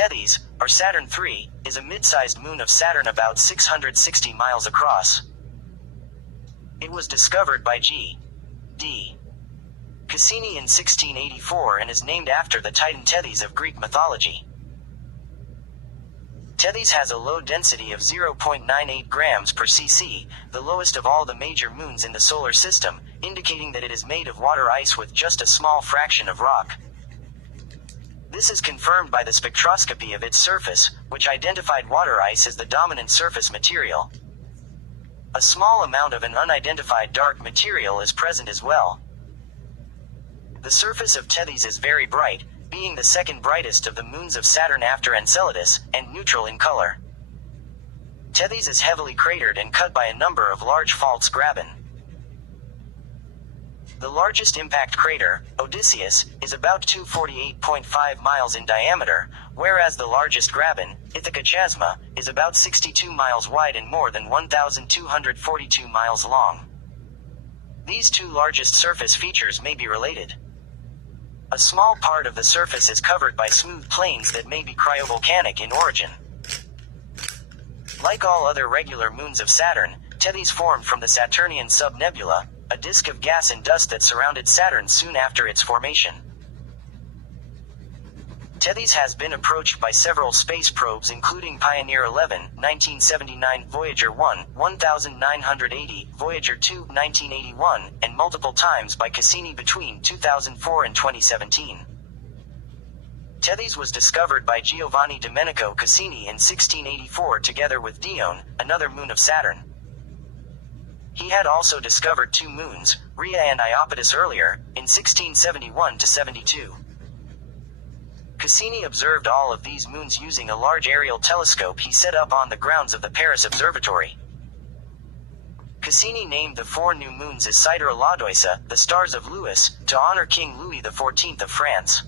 Tethys, or Saturn III, is a mid-sized moon of Saturn about 660 miles across. It was discovered by G.D. Cassini in 1684 and is named after the Titan Tethys of Greek mythology. Tethys has a low density of 0.98 grams per cc, the lowest of all the major moons in the solar system, indicating that it is made of water ice with just a small fraction of rock. This is confirmed by the spectroscopy of its surface, which identified water ice as the dominant surface material. A small amount of an unidentified dark material is present as well. The surface of Tethys is very bright, being the second brightest of the moons of Saturn after Enceladus, and neutral in color. Tethys is heavily cratered and cut by a number of large faults graben. The largest impact crater, Odysseus, is about 248.5 miles in diameter, whereas the largest graben, Ithaca Chasma, is about 62 miles wide and more than 1,242 miles long. These two largest surface features may be related. A small part of the surface is covered by smooth plains that may be cryovolcanic in origin. Like all other regular moons of Saturn, Tethys formed from the Saturnian subnebula, a disk of gas and dust that surrounded Saturn soon after its formation. Tethys has been approached by several space probes including Pioneer 11, 1979, Voyager 1, 1980, Voyager 2, 1981, and multiple times by Cassini between 2004 and 2017. Tethys was discovered by Giovanni Domenico Cassini in 1684 together with Dione, another moon of Saturn. He had also discovered two moons, Rhea and Iapetus earlier, in 1671 to 72. Cassini observed all of these moons using a large aerial telescope he set up on the grounds of the Paris Observatory. Cassini named the four new moons Isidore Ladoisa, the stars of Louis, to honor King Louis XIV of France.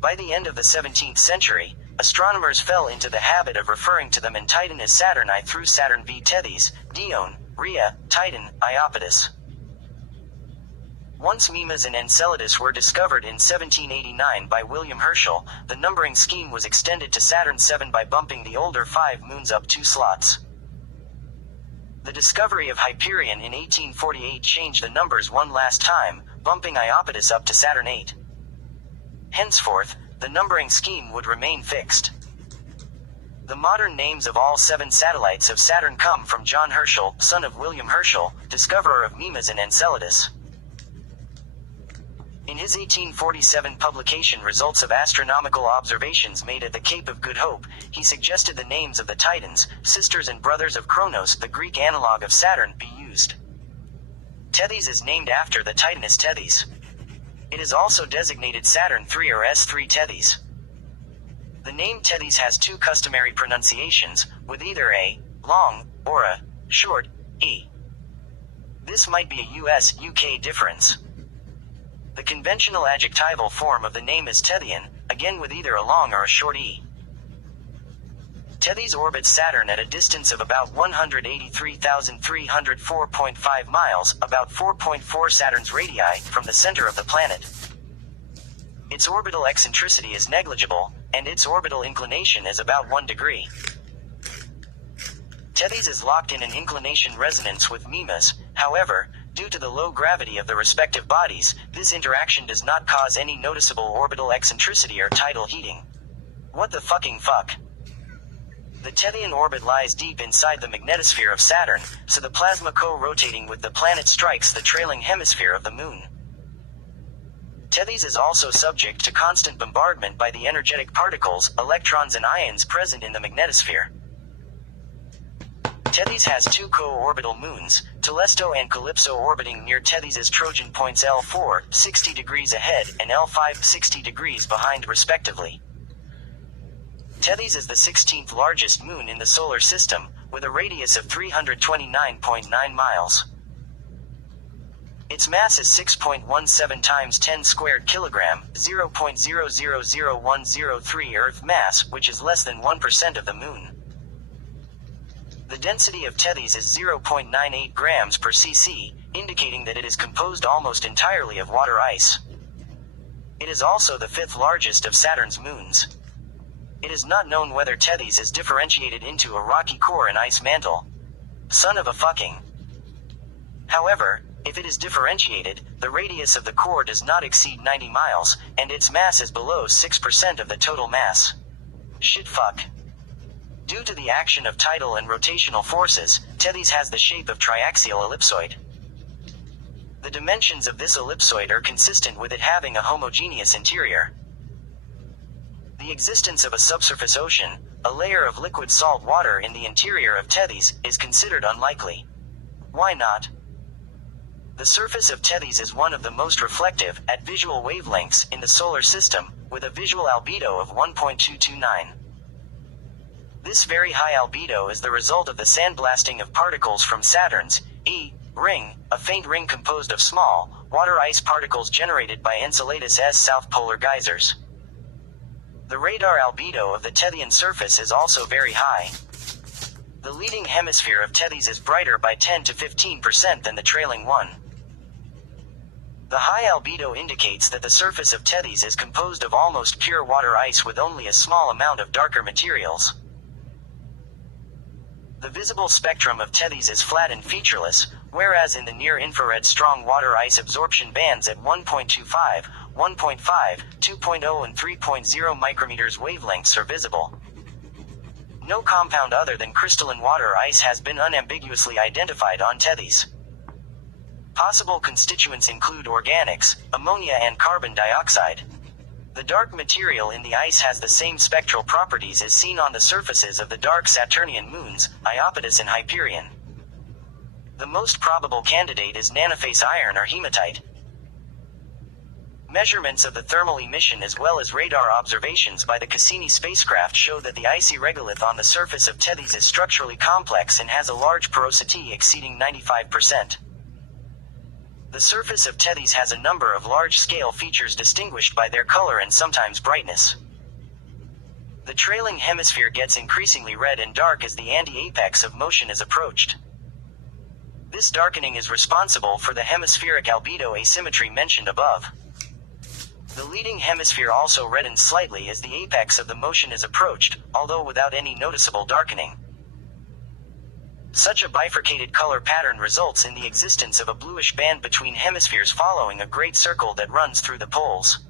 By the end of the 17th century, astronomers fell into the habit of referring to them in Titan as Saturn I through Saturn V Tethys, Dione, Rhea, Titan, Iapetus. Once Mimas and Enceladus were discovered in 1789 by William Herschel, the numbering scheme was extended to Saturn VII by bumping the older 5 moons up 2 slots. The discovery of Hyperion in 1848 changed the numbers one last time, bumping Iapetus up to Saturn VIII. Henceforth, the numbering scheme would remain fixed. The modern names of all 7 satellites of Saturn come from John Herschel, son of William Herschel, discoverer of Mimas and Enceladus. In his 1847 publication Results of Astronomical Observations Made at the Cape of Good Hope, he suggested the names of the Titans, sisters and brothers of Kronos, the Greek analog of Saturn, be used. Tethys is named after the Titaness Tethys. It is also designated Saturn III or S3 Tethys. The name Tethys has 2 customary pronunciations, with either a long or a short e. This might be a US-UK difference. The conventional adjectival form of the name is Tethian, again with either a long or a short e. Tethys orbits Saturn at a distance of about 183,304.5 miles, about 4.4 Saturn's radii, from the center of the planet. Its orbital eccentricity is negligible, and its orbital inclination is about 1 degree. Tethys is locked in an inclination resonance with Mimas, however, due to the low gravity of the respective bodies, this interaction does not cause any noticeable orbital eccentricity or tidal heating. What the fucking fuck? The Tethian orbit lies deep inside the magnetosphere of Saturn, so the plasma co-rotating with the planet strikes the trailing hemisphere of the Moon. Tethys is also subject to constant bombardment by the energetic particles, electrons and ions present in the magnetosphere. Tethys has 2 co-orbital moons, Telesto and Calypso, orbiting near Tethys's Trojan points L4, 60 degrees ahead, and L5, 60 degrees behind respectively. Tethys is the 16th largest moon in the solar system, with a radius of 329.9 miles. Its mass is 6.17 times 10 squared kilogram, 0.000103 Earth mass, which is less than 1% of the Moon. The density of Tethys is 0.98 grams per cc, indicating that it is composed almost entirely of water ice. It is also the fifth largest of Saturn's moons. It is not known whether Tethys is differentiated into a rocky core and ice mantle. Son of a fucking. However, if it is differentiated, the radius of the core does not exceed 90 miles, and its mass is below 6% of the total mass. Shit fuck. Due to the action of tidal and rotational forces, Tethys has the shape of triaxial ellipsoid. The dimensions of this ellipsoid are consistent with it having a homogeneous interior. The existence of a subsurface ocean, a layer of liquid salt water in the interior of Tethys, is considered unlikely. Why not? The surface of Tethys is one of the most reflective, at visual wavelengths, in the solar system, with a visual albedo of 1.229. This very high albedo is the result of the sandblasting of particles from Saturn's ring, a faint ring composed of small, water ice particles generated by Enceladus' south polar geysers. The radar albedo of the Tethyan surface is also very high. The leading hemisphere of Tethys is brighter by 10 to 15% than the trailing one. The high albedo indicates that the surface of Tethys is composed of almost pure water ice with only a small amount of darker materials. The visible spectrum of Tethys is flat and featureless, whereas in the near-infrared strong water ice absorption bands at 1.25, 1.5, 2.0 and 3.0 micrometers wavelengths are visible. No compound other than crystalline water ice has been unambiguously identified on Tethys. Possible constituents include organics, ammonia and carbon dioxide. The dark material in the ice has the same spectral properties as seen on the surfaces of the dark Saturnian moons, Iapetus and Hyperion. The most probable candidate is nanophase iron or hematite. Measurements of the thermal emission as well as radar observations by the Cassini spacecraft show that the icy regolith on the surface of Tethys is structurally complex and has a large porosity exceeding 95%. The surface of Tethys has a number of large-scale features distinguished by their color and sometimes brightness. The trailing hemisphere gets increasingly red and dark as the anti-apex of motion is approached. This darkening is responsible for the hemispheric albedo asymmetry mentioned above. The leading hemisphere also reddens slightly as the apex of the motion is approached, although without any noticeable darkening. Such a bifurcated color pattern results in the existence of a bluish band between hemispheres following a great circle that runs through the poles.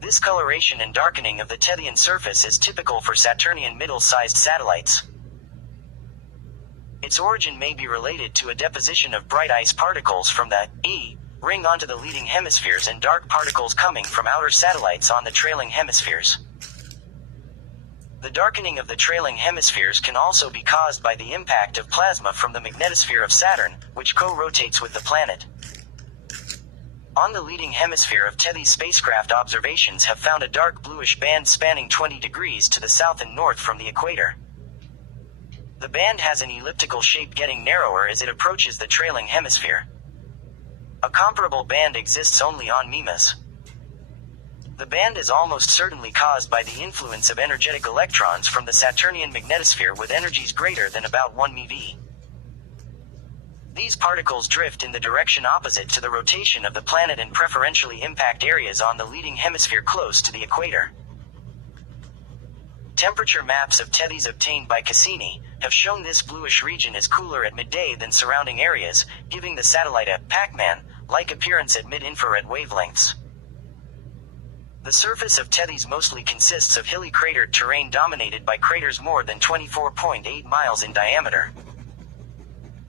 This coloration and darkening of the Tethyan surface is typical for Saturnian middle-sized satellites. Its origin may be related to a deposition of bright ice particles from the ring onto the leading hemispheres and dark particles coming from outer satellites on the trailing hemispheres. The darkening of the trailing hemispheres can also be caused by the impact of plasma from the magnetosphere of Saturn, which co-rotates with the planet. On the leading hemisphere of Tethys, spacecraft observations have found a dark bluish band spanning 20 degrees to the south and north from the equator. The band has an elliptical shape getting narrower as it approaches the trailing hemisphere. A comparable band exists only on Mimas. The band is almost certainly caused by the influence of energetic electrons from the Saturnian magnetosphere with energies greater than about 1 MeV. These particles drift in the direction opposite to the rotation of the planet and preferentially impact areas on the leading hemisphere close to the equator. Temperature maps of Tethys obtained by Cassini have shown this bluish region is cooler at midday than surrounding areas, giving the satellite a Pac-Man-like appearance at mid-infrared wavelengths. The surface of Tethys mostly consists of hilly cratered terrain dominated by craters more than 24.8 miles in diameter.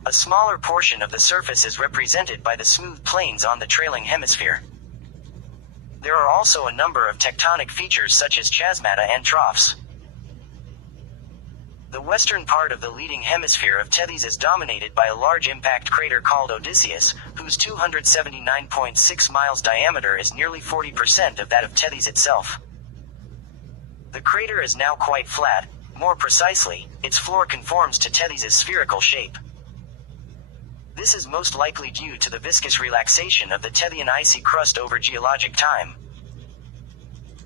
A smaller portion of the surface is represented by the smooth plains on the trailing hemisphere. There are also a number of tectonic features such as chasmata and troughs. The western part of the leading hemisphere of Tethys is dominated by a large impact crater called Odysseus, whose 279.6 miles diameter is nearly 40% of that of Tethys itself. The crater is now quite flat, more precisely, its floor conforms to Tethys' spherical shape. This is most likely due to the viscous relaxation of the Tethyan icy crust over geologic time.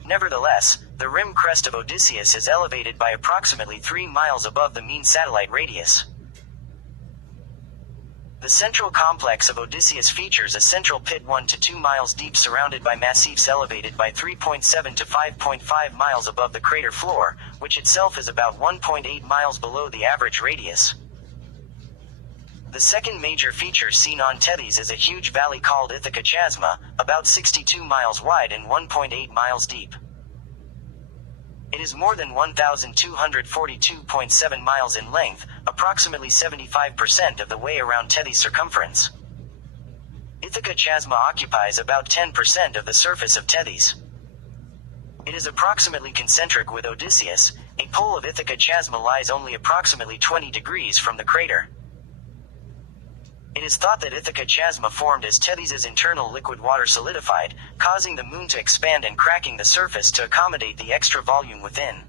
Nevertheless, the rim crest of Odysseus is elevated by approximately 3 miles above the mean satellite radius. The central complex of Odysseus features a central pit 1 to 2 miles deep surrounded by massifs elevated by 3.7 to 5.5 miles above the crater floor, which itself is about 1.8 miles below the average radius. The second major feature seen on Tethys is a huge valley called Ithaca Chasma, about 62 miles wide and 1.8 miles deep. It is more than 1,242.7 miles in length, approximately 75% of the way around Tethys' circumference. Ithaca Chasma occupies about 10% of the surface of Tethys. It is approximately concentric with Odysseus. A pole of Ithaca Chasma lies only approximately 20 degrees from the crater. It is thought that Ithaca Chasma formed as Tethys' internal liquid water solidified, causing the moon to expand and cracking the surface to accommodate the extra volume within.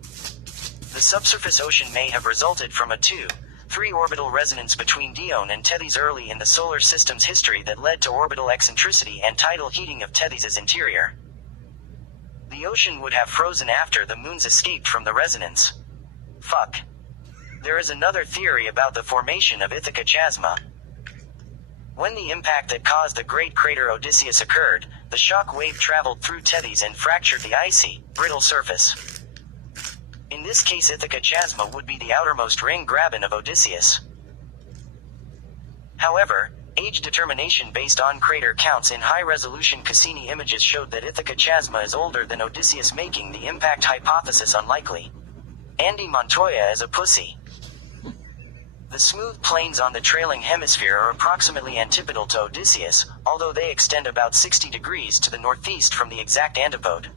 The subsurface ocean may have resulted from a 2-3 orbital resonance between Dione and Tethys early in the solar system's history that led to orbital eccentricity and tidal heating of Tethys' interior. The ocean would have frozen after the moon's escaped from the resonance. There is another theory about the formation of Ithaca Chasma. When the impact that caused the great crater Odysseus occurred, the shock wave traveled through Tethys and fractured the icy, brittle surface. In this case, Ithaca Chasma would be the outermost ring graben of Odysseus. However, age determination based on crater counts in high-resolution Cassini images showed that Ithaca Chasma is older than Odysseus, making the impact hypothesis unlikely. Andy Montoya is a pussy. The smooth plains on the trailing hemisphere are approximately antipodal to Odysseus, although they extend about 60 degrees to the northeast from the exact antipode.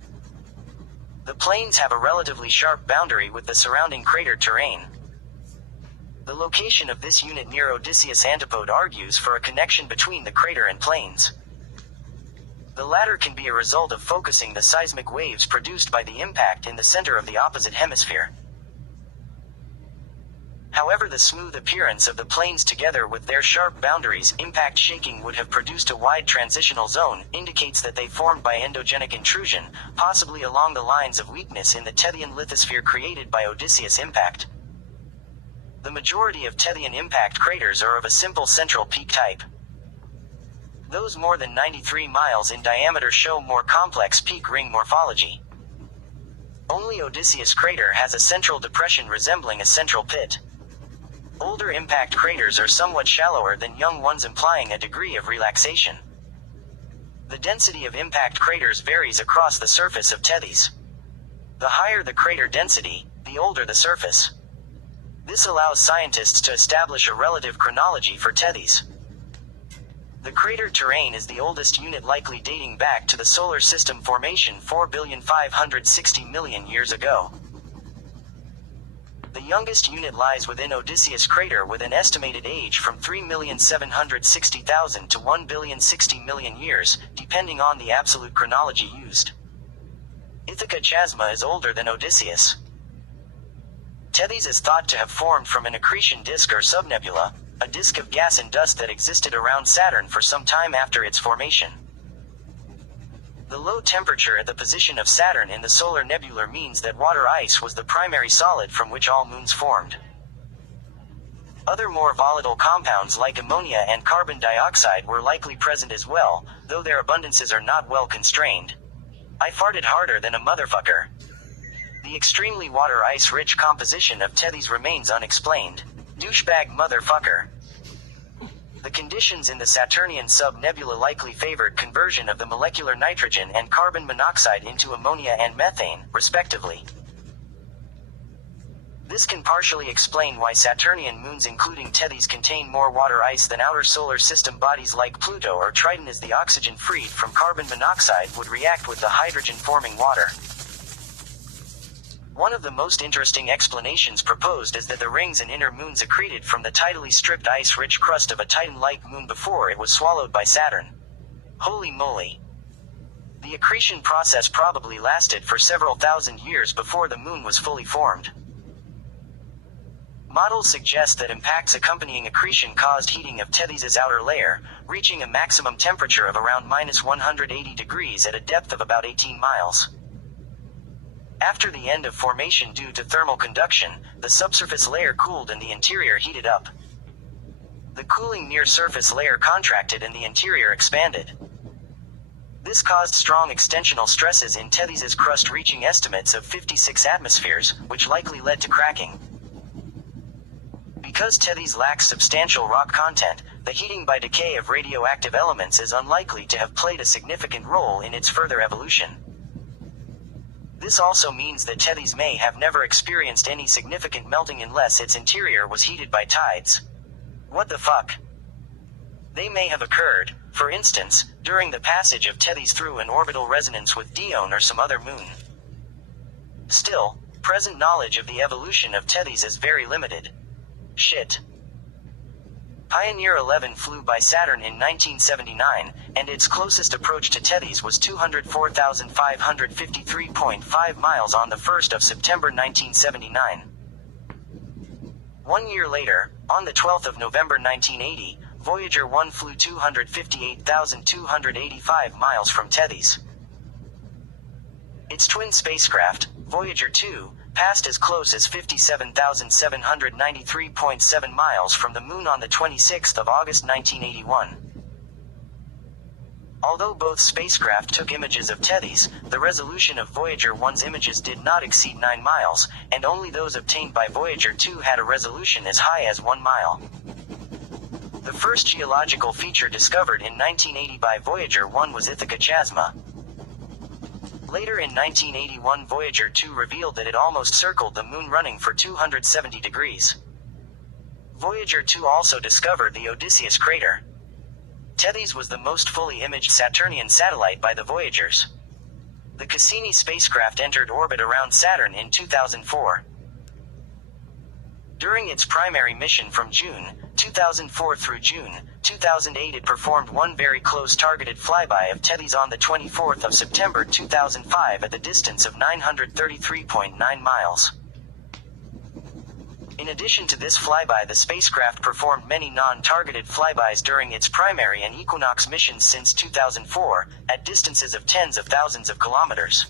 The plains have a relatively sharp boundary with the surrounding crater terrain. The location of this unit near Odysseus' antipode argues for a connection between the crater and plains. The latter can be a result of focusing the seismic waves produced by the impact in the center of the opposite hemisphere. However, the smooth appearance of the plains together with their sharp boundaries, impact shaking would have produced a wide transitional zone, indicates that they formed by endogenic intrusion, possibly along the lines of weakness in the Tethyan lithosphere created by Odysseus' impact. The majority of Tethyan impact craters are of a simple central peak type. Those more than 93 miles in diameter show more complex peak ring morphology. Only Odysseus' crater has a central depression resembling a central pit. Older impact craters are somewhat shallower than young ones, implying a degree of relaxation. The density of impact craters varies across the surface of Tethys. The higher the crater density, the older the surface. This allows scientists to establish a relative chronology for Tethys. The crater terrain is the oldest unit, likely dating back to the solar system formation 4,560,000,000 years ago. The youngest unit lies within Odysseus' crater with an estimated age from 3,760,000 to 1,060,000,000 years, depending on the absolute chronology used. Ithaca Chasma is older than Odysseus. Tethys is thought to have formed from an accretion disk or subnebula, a disk of gas and dust that existed around Saturn for some time after its formation. The low temperature at the position of Saturn in the solar nebula means that water ice was the primary solid from which all moons formed. Other more volatile compounds like ammonia and carbon dioxide were likely present as well, though their abundances are not well constrained. I farted harder than a motherfucker. The extremely water ice-rich composition of Tethys remains unexplained. Douchebag motherfucker. The conditions in the Saturnian sub-nebula likely favored conversion of the molecular nitrogen and carbon monoxide into ammonia and methane, respectively. This can partially explain why Saturnian moons including Tethys contain more water ice than outer solar system bodies like Pluto or Triton, as the oxygen freed from carbon monoxide would react with the hydrogen-forming water. One of the most interesting explanations proposed is that the rings and inner moons accreted from the tidally stripped ice-rich crust of a Titan-like moon before it was swallowed by Saturn. Holy moly. The accretion process probably lasted for several thousand years before the moon was fully formed. Models suggest that impacts accompanying accretion caused heating of Tethys' outer layer, reaching a maximum temperature of around -180 degrees at a depth of about 18 miles. After the end of formation due to thermal conduction, the subsurface layer cooled and the interior heated up. The cooling near-surface layer contracted and the interior expanded. This caused strong extensional stresses in Tethys's crust, reaching estimates of 56 atmospheres, which likely led to cracking. Because Tethys lacks substantial rock content, the heating by decay of radioactive elements is unlikely to have played a significant role in its further evolution. This also means that Tethys may have never experienced any significant melting unless its interior was heated by tides. What the fuck? They may have occurred, for instance, during the passage of Tethys through an orbital resonance with Dione or some other moon. Still, present knowledge of the evolution of Tethys is very limited. Shit. Pioneer 11 flew by Saturn in 1979, and its closest approach to Tethys was 204,553.5 miles on the 1st of September 1979. 1 year later, on the 12th of November 1980, Voyager 1 flew 258,285 miles from Tethys. Its twin spacecraft, Voyager 2, passed as close as 57,793.7 miles from the Moon on the 26th of August 1981. Although both spacecraft took images of Tethys, the resolution of Voyager 1's images did not exceed 9 miles, and only those obtained by Voyager 2 had a resolution as high as 1 mile. The first geological feature discovered in 1980 by Voyager 1 was Ithaca Chasma. Later in 1981, Voyager 2 revealed that it almost circled the Moon running for 270 degrees. Voyager 2 also discovered the Odysseus crater. Tethys was the most fully imaged Saturnian satellite by the Voyagers. The Cassini spacecraft entered orbit around Saturn in 2004. During its primary mission from June 2004 through June 2008, it performed one very close targeted flyby of Tethys on the 24th of September 2005 at the distance of 933.9 miles. In addition to this flyby, the spacecraft performed many non-targeted flybys during its primary and equinox missions since 2004, at distances of tens of thousands of kilometers.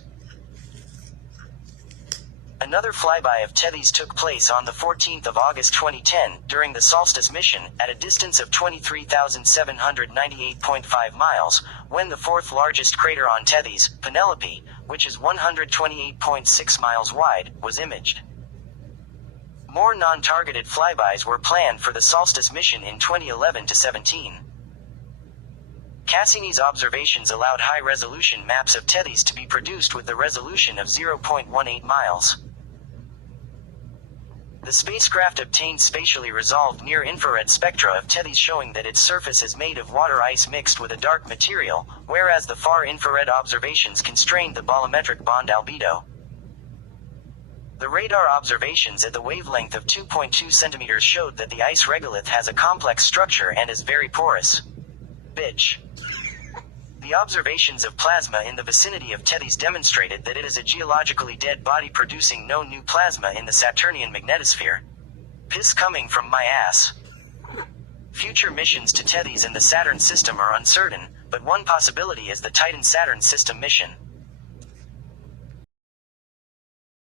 Another flyby of Tethys took place on the 14th of August 2010, during the Solstice mission, at a distance of 23,798.5 miles, when the fourth largest crater on Tethys, Penelope, which is 128.6 miles wide, was imaged. More non-targeted flybys were planned for the Solstice mission in 2011-17. Cassini's observations allowed high-resolution maps of Tethys to be produced with the resolution of 0.18 miles. The spacecraft obtained spatially resolved near-infrared spectra of Tethys showing that its surface is made of water ice mixed with a dark material, whereas the far-infrared observations constrained the bolometric bond albedo. The radar observations at the wavelength of 2.2 centimeters showed that the ice regolith has a complex structure and is very porous. Bitch. The observations of plasma in the vicinity of Tethys demonstrated that it is a geologically dead body producing no new plasma in the Saturnian magnetosphere. Piss coming from my ass. Future missions to Tethys and the Saturn system are uncertain, but one possibility is the Titan Saturn system mission.